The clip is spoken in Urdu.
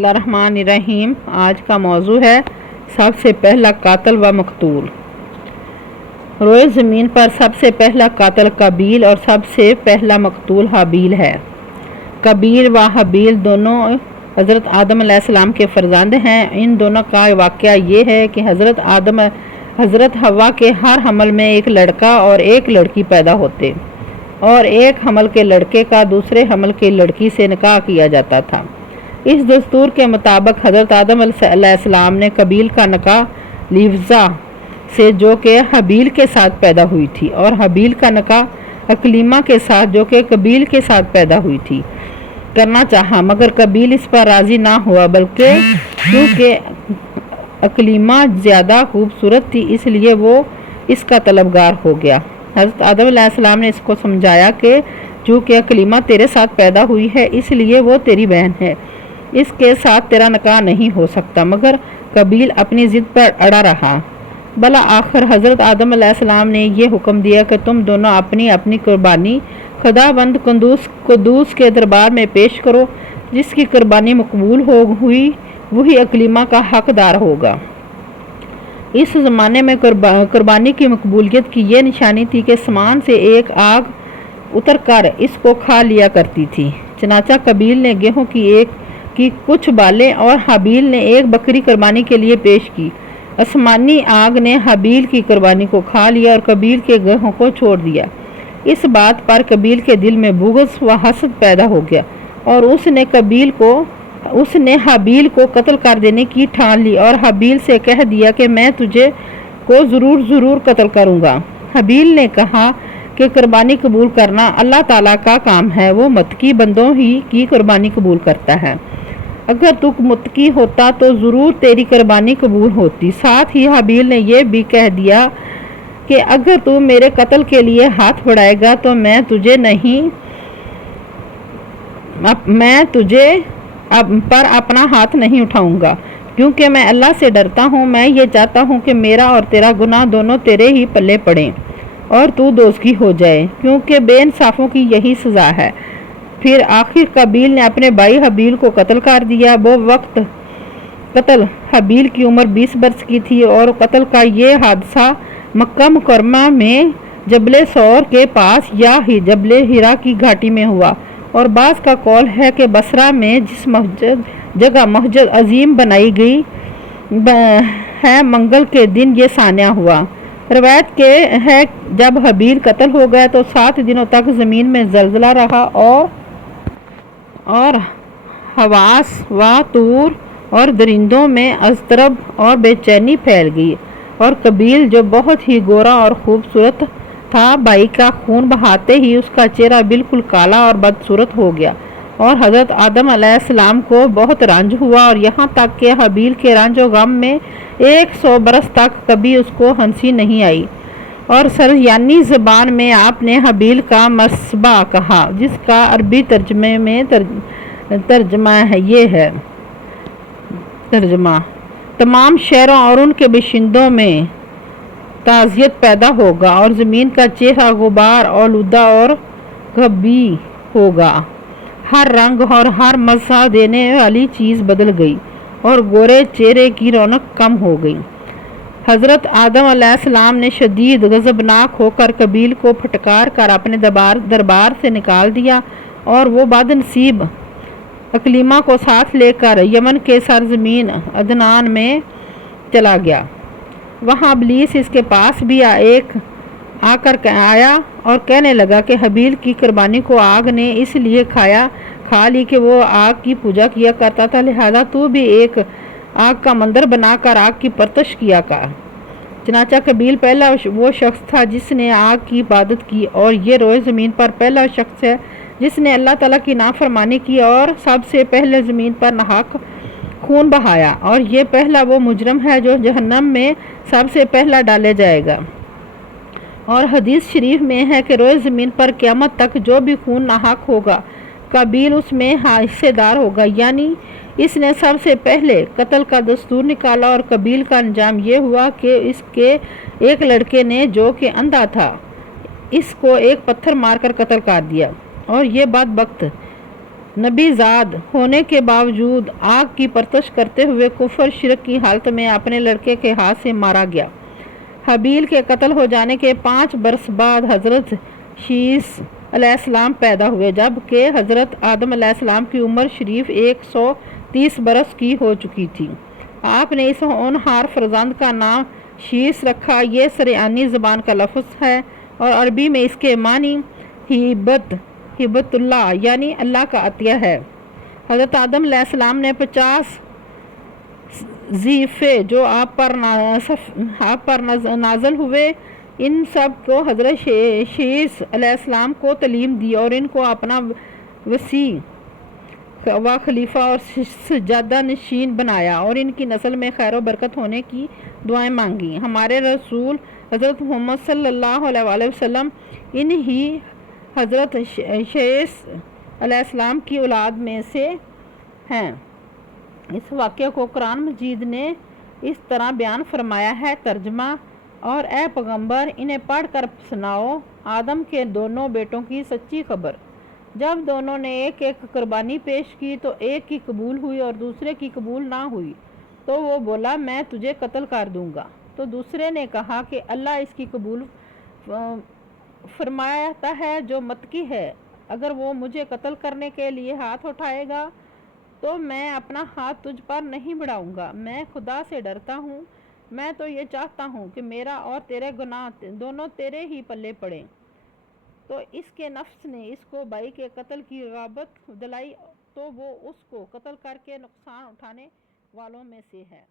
بسم اللہ الرحمن الرحیم۔ آج کا موضوع ہے سب سے پہلا قاتل و مقتول۔ روئے زمین پر سب سے پہلا قاتل قابیل اور سب سے پہلا مقتول حابیل ہے۔ قابیل و حابیل دونوں حضرت آدم علیہ السلام کے فرزند ہیں۔ ان دونوں کا واقعہ یہ ہے کہ حضرت حوا کے ہر حمل میں ایک لڑکا اور ایک لڑکی پیدا ہوتے اور ایک حمل کے لڑکے کا دوسرے حمل کی لڑکی سے نکاح کیا جاتا تھا۔ اس دستور کے مطابق حضرت آدم علیہ السلام نے قابیل کا نکاح لیوزا سے جو کہ حابیل کے ساتھ پیدا ہوئی تھی اور حابیل کا نکاح اکلیمہ کے ساتھ جو کہ قابیل کے ساتھ پیدا ہوئی تھی کرنا چاہا، مگر قابیل اس پر راضی نہ ہوا، بلکہ کیونکہ اکلیمہ زیادہ خوبصورت تھی اس لیے وہ اس کا طلبگار ہو گیا۔ حضرت آدم علیہ السلام نے اس کو سمجھایا کہ چونکہ اکلیمہ تیرے ساتھ پیدا ہوئی ہے اس لیے وہ تیری بہن ہے، اس کے ساتھ تیرا نکاح نہیں ہو سکتا، مگر قابیل اپنی ضد پر اڑا رہا۔ بالآخر حضرت آدم علیہ السلام نے یہ حکم دیا کہ تم دونوں اپنی اپنی قربانی خداوند قدوس کے دربار میں پیش کرو، جس کی قربانی مقبول ہوئی وہی اکلیمہ کا حقدار ہوگا۔ اس زمانے میں قربانی کی مقبولیت کی یہ نشانی تھی کہ سمان سے ایک آگ اتر کر اس کو کھا لیا کرتی تھی۔ چنانچہ قابیل نے گیہوں کی کچھ بالیں اور حابیل نے ایک بکری قربانی کے لیے پیش کی۔ آسمانی آگ نے حابیل کی قربانی کو کھا لیا اور قابیل کے گیہوں کو چھوڑ دیا۔ اس بات پر قابیل کے دل میں بغض و حسد پیدا ہو گیا اور اس نے حابیل کو قتل کر دینے کی ٹھان لی اور حابیل سے کہہ دیا کہ میں تجھے کو ضرور قتل کروں گا۔ حابیل نے کہا کہ قربانی قبول کرنا اللہ تعالیٰ کا کام ہے، وہ متقی بندوں ہی کی قربانی قبول کرتا ہے۔ اگر تو متقی ہوتا تو ضرور تیری قربانی قبول ہوتی۔ ساتھ ہی حابیل نے یہ بھی کہہ دیا کہ اگر تو میرے قتل کے لیے ہاتھ بڑھائے گا تو میں تجھے پر اپنا ہاتھ نہیں اٹھاؤں گا، کیونکہ میں اللہ سے ڈرتا ہوں۔ میں یہ چاہتا ہوں کہ میرا اور تیرا گناہ دونوں تیرے ہی پلے پڑیں اور تو دوزخی ہو جائے، کیونکہ بے انصافوں کی یہی سزا ہے۔ پھر آخر قابیل نے اپنے بھائی حابیل کو قتل کر دیا۔ وہ وقت قتل حابیل کی عمر 20 برس کی تھی اور قتل کا یہ حادثہ مکہ مکرمہ میں جبل سور کے پاس یا جبل ہرا کی گھاٹی میں ہوا، اور بعض کا قول ہے کہ بصرہ میں جس جگہ مسجد عظیم بنائی گئی ہے منگل کے دن یہ سانحہ ہوا۔ روایت کے ہے جب حابیل قتل ہو گیا تو 7 دنوں تک زمین میں زلزلہ رہا اور حواس و طور اور درندوں میں اضطراب اور بے چینی پھیل گئی، اور قابیل جو بہت ہی گورا اور خوبصورت تھا بھائی کا خون بہاتے ہی اس کا چہرہ بالکل کالا اور بدصورت ہو گیا، اور حضرت آدم علیہ السلام کو بہت رنج ہوا، اور یہاں تک کہ حابیل کے رنج و غم میں 100 برس تک کبھی اس کو ہنسی نہیں آئی۔ اور سریانی زبان میں آپ نے حابیل کا مصبہ کہا، جس کا عربی ترجمے میں ترجمہ یہ ہے تمام شہروں اور ان کے باشندوں میں تعزیت پیدا ہوگا اور زمین کا چہرہ غبار آلودہ اور غبی ہوگا، ہر رنگ اور ہر مزہ دینے والی چیز بدل گئی اور گورے چہرے کی رونق کم ہو گئی۔ حضرت آدم علیہ السلام نے شدید غضبناک ہو کر قابیل کو پھٹکار کر اپنے دربار سے نکال دیا، اور وہ بدنصیب اکلیمہ کو ساتھ لے کر یمن کے سرزمین عدنان میں چلا گیا۔ وہاں ابلیس اس کے پاس بھی آ کر آیا اور کہنے لگا کہ حابیل کی قربانی کو آگ نے اس لیے کھا لی کہ وہ آگ کی پوجا کیا کرتا تھا، لہذا تو بھی ایک آگ کا مندر بنا کر آگ کی پرستش کیا کر۔ چنانچہ قابیل پہلا وہ شخص تھا جس نے آگ کی عبادت کی، اور یہ روئے زمین پر پہلا شخص ہے جس نے اللہ تعالیٰ کی نافرمانی کی اور سب سے پہلے زمین پر ناحق خون بہایا، اور یہ پہلا وہ مجرم ہے جو جہنم میں سب سے پہلا ڈالے جائے گا۔ اور حدیث شریف میں ہے کہ روئے زمین پر قیامت تک جو بھی خون ناحق ہوگا قابیل اس میں حصے دار ہوگا، یعنی اس نے سب سے پہلے قتل کا دستور نکالا، اور قابیل کا انجام یہ ہوا کہ اس کے ایک لڑکے نے جو کہ اندھا تھا اس کو ایک پتھر مار کر قتل کر دیا، اور یہ بدبخت نبی زاد ہونے کے باوجود آگ کی پرستش کرتے ہوئے کفر شرک کی حالت میں اپنے لڑکے کے ہاتھ سے مارا گیا۔ حابیل کے قتل ہو جانے کے 5 برس بعد حضرت شیث علیہ السلام پیدا ہوئے، جبکہ حضرت آدم علیہ السلام کی عمر شریف 130 برس کی ہو چکی تھی۔ آپ نے اس ہونہار فرزند کا نام شیث رکھا۔ یہ سریانی زبان کا لفظ ہے اور عربی میں اس کے معنی ہبت اللہ یعنی اللہ کا عطیہ ہے۔ حضرت آدم علیہ السلام نے 50 ضعیفے جو آپ پر نازل ہوئے، ان سب کو حضرت شیث علیہ السلام کو تعلیم دی اور ان کو اپنا وصی و خلیفہ اور سجادہ نشین بنایا اور ان کی نسل میں خیر و برکت ہونے کی دعائیں مانگی۔ ہمارے رسول حضرت محمد صلی اللہ علیہ وآلہ وسلم انہی حضرت شیث علیہ السلام کی اولاد میں سے ہیں۔ اس واقعے کو قرآن مجید نے اس طرح بیان فرمایا ہے، ترجمہ: اور اے پیغمبر، انہیں پڑھ کر سناؤ آدم کے دونوں بیٹوں کی سچی خبر۔ جب دونوں نے ایک ایک قربانی پیش کی تو ایک کی قبول ہوئی اور دوسرے کی قبول نہ ہوئی، تو وہ بولا میں تجھے قتل کر دوں گا، تو دوسرے نے کہا کہ اللہ اس کی قبول فرماتا ہے جو متقی ہے، اگر وہ مجھے قتل کرنے کے لیے ہاتھ اٹھائے گا تو میں اپنا ہاتھ تجھ پر نہیں بڑھاؤں گا، میں خدا سے ڈرتا ہوں، میں تو یہ چاہتا ہوں کہ میرا اور تیرے گناہ دونوں تیرے ہی پلے پڑیں۔ تو اس کے نفس نے اس کو بھائی کے قتل کی رغبت دلائی تو وہ اس کو قتل کر کے نقصان اٹھانے والوں میں سے ہے۔